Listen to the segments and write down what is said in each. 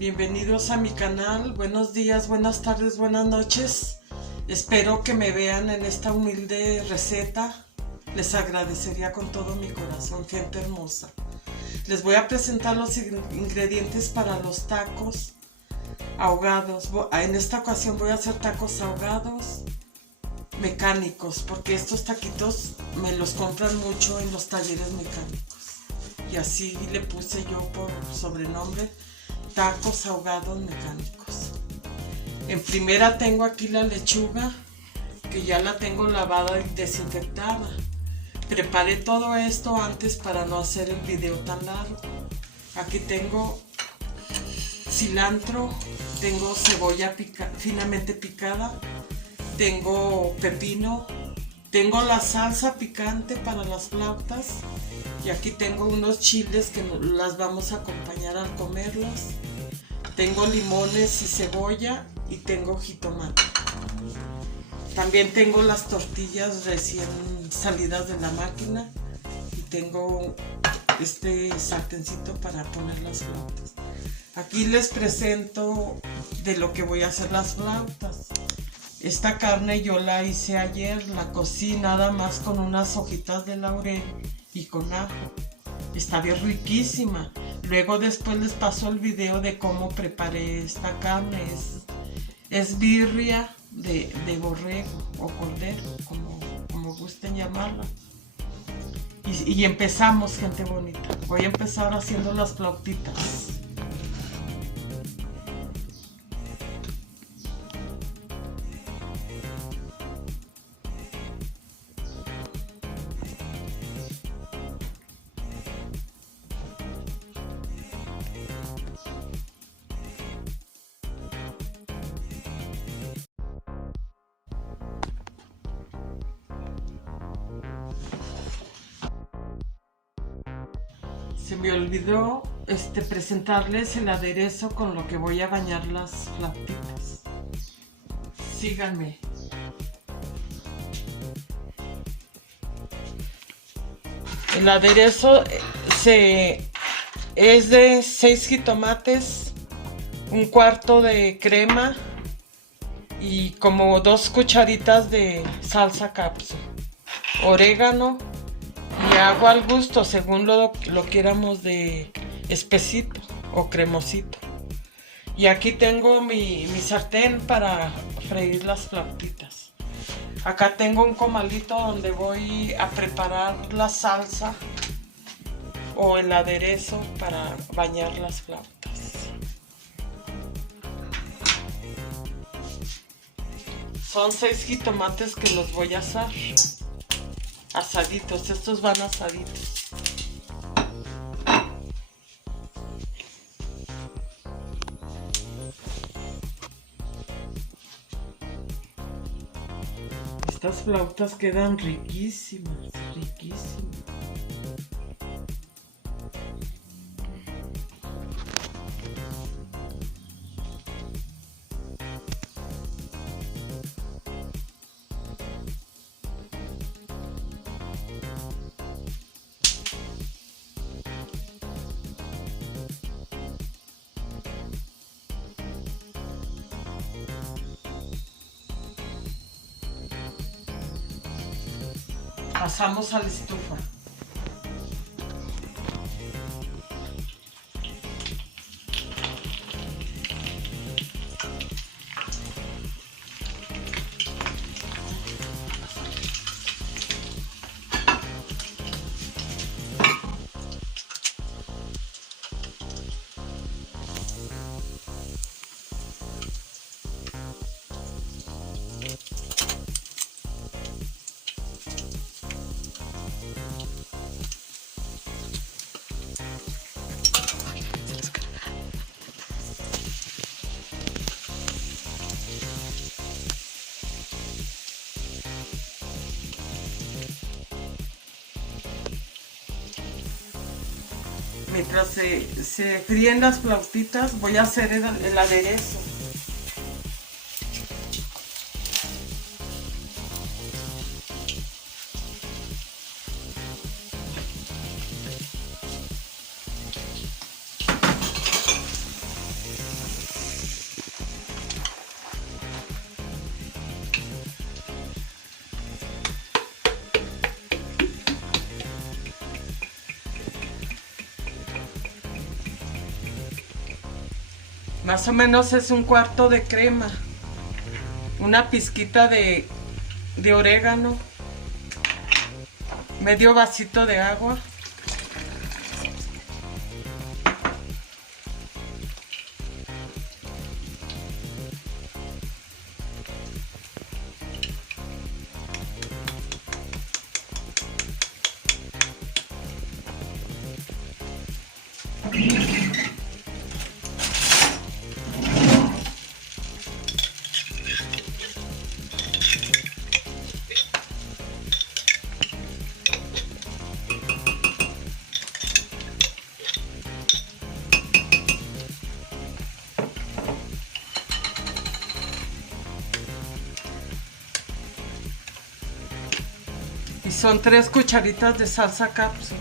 Bienvenidos a mi canal. Buenos días, buenas tardes, buenas noches. Espero que me vean en esta humilde receta. Les agradecería con todo mi corazón, gente hermosa. Les voy a presentar los ingredientes para los tacos ahogados. En esta ocasión voy a hacer tacos ahogados mecánicos, porque estos taquitos me los compran mucho en los talleres mecánicos. Y así le puse yo por sobrenombre, tacos ahogados mecánicos. En primera tengo aquí la lechuga, que ya la tengo lavada y desinfectada. Preparé todo esto antes para no hacer el video tan largo. Aquí tengo cilantro, tengo cebolla finamente picada, tengo pepino, tengo la salsa picante para las flautas y aquí tengo unos chiles que las vamos a acompañar al comerlas. Tengo limones y cebolla y tengo jitomate. También tengo las tortillas recién salidas de la máquina y tengo este sartencito para poner las flautas. Aquí les presento de lo que voy a hacer las flautas. Esta carne yo la hice ayer, la cocí nada más con unas hojitas de laurel y con ajo. Está bien riquísima. Luego después les paso el video de cómo preparé esta carne. Es birria de borrego o cordero, como gusten llamarla. Y empezamos, gente bonita. Voy a empezar haciendo las flautitas. Se me olvidó presentarles el aderezo con lo que voy a bañar las flautitas. Síganme. El aderezo es de 6 jitomates, un cuarto de crema y como 2 cucharitas de salsa capsu, orégano y agua al gusto, según lo quieramos de espesito o cremosito. Y aquí tengo mi sartén para freír las flautitas. Acá tengo un comalito donde voy a preparar la salsa o el aderezo para bañar las flautas. Son 6 jitomates que los voy a asar. Asaditos, estos van asaditos. Estas flautas quedan riquísimas, riquísimas. Pasamos a la estufa. Mientras se fríen las flautitas, voy a hacer el aderezo. Más o menos es un cuarto de crema. Una pizquita de orégano. Medio vasito de agua. Y son 3 cucharitas de salsa cápsula.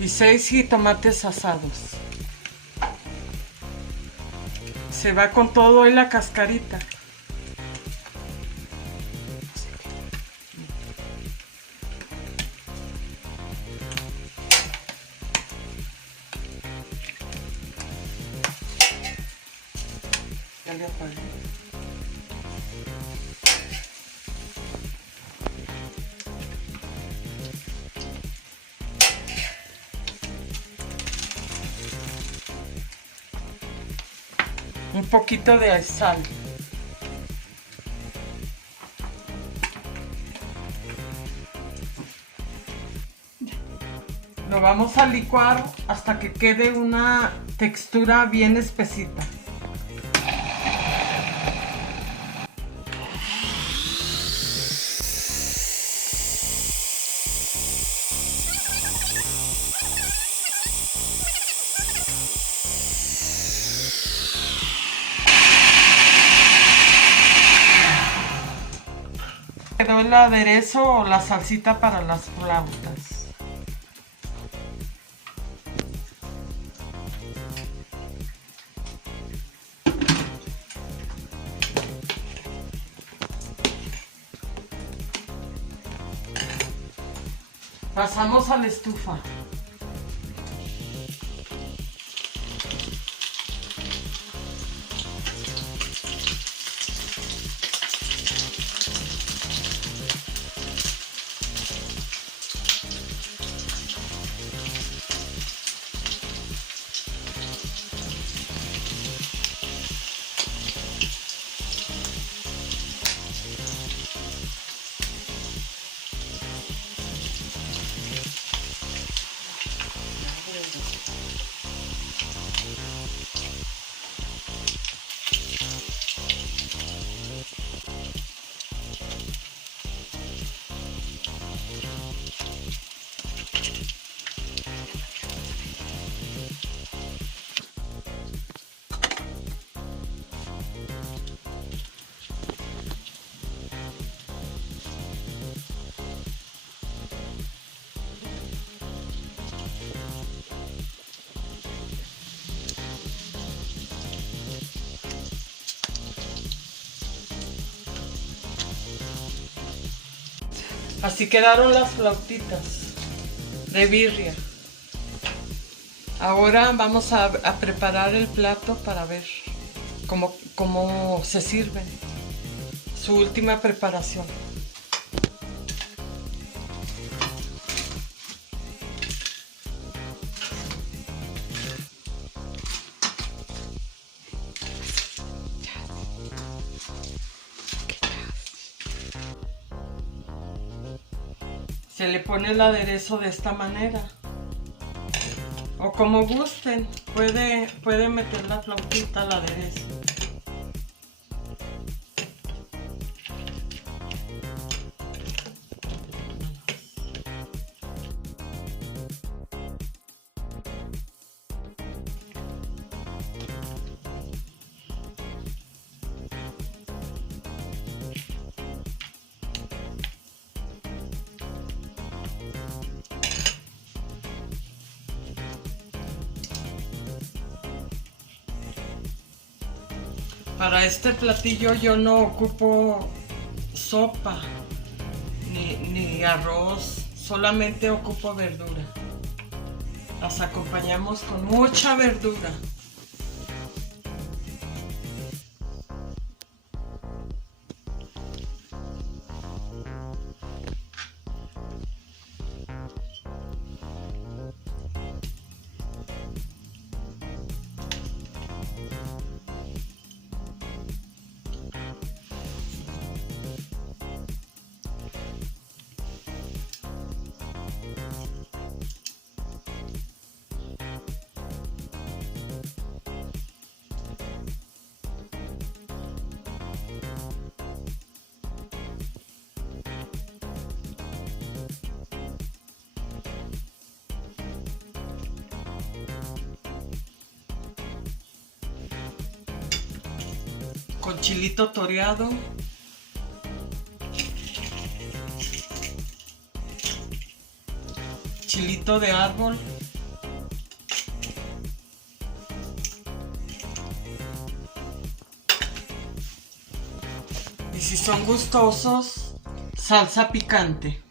Y 6 jitomates asados. Se va con todo y la cascarita. Ya le apagué. Un poquito de sal. Lo vamos a licuar hasta que quede una textura bien espesita. Quedó el aderezo o la salsita para las flautas. Pasamos a la estufa. Así quedaron las flautitas de birria. Ahora vamos a preparar el plato para ver cómo se sirven. Su última preparación. Se le pone el aderezo de esta manera. O como gusten, puede meter la flautita al aderezo. Para este platillo yo no ocupo sopa ni arroz, solamente ocupo verdura. Las acompañamos con mucha verdura. Con chilito toreado. Chilito de árbol. Y si son gustosos, salsa picante.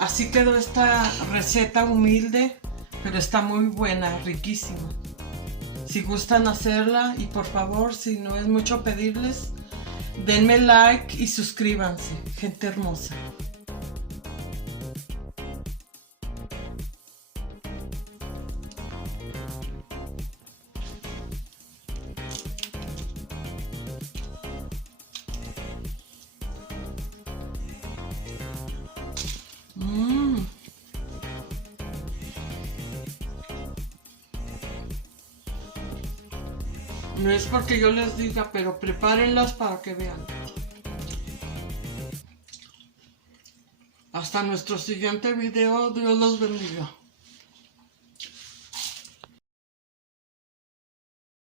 Así quedó esta receta humilde, pero está muy buena, riquísima. Si gustan hacerla, y por favor, si no es mucho pedirles, denme like y suscríbanse, gente hermosa. No es porque yo les diga, pero prepárenlas para que vean. Hasta nuestro siguiente video. Dios los bendiga.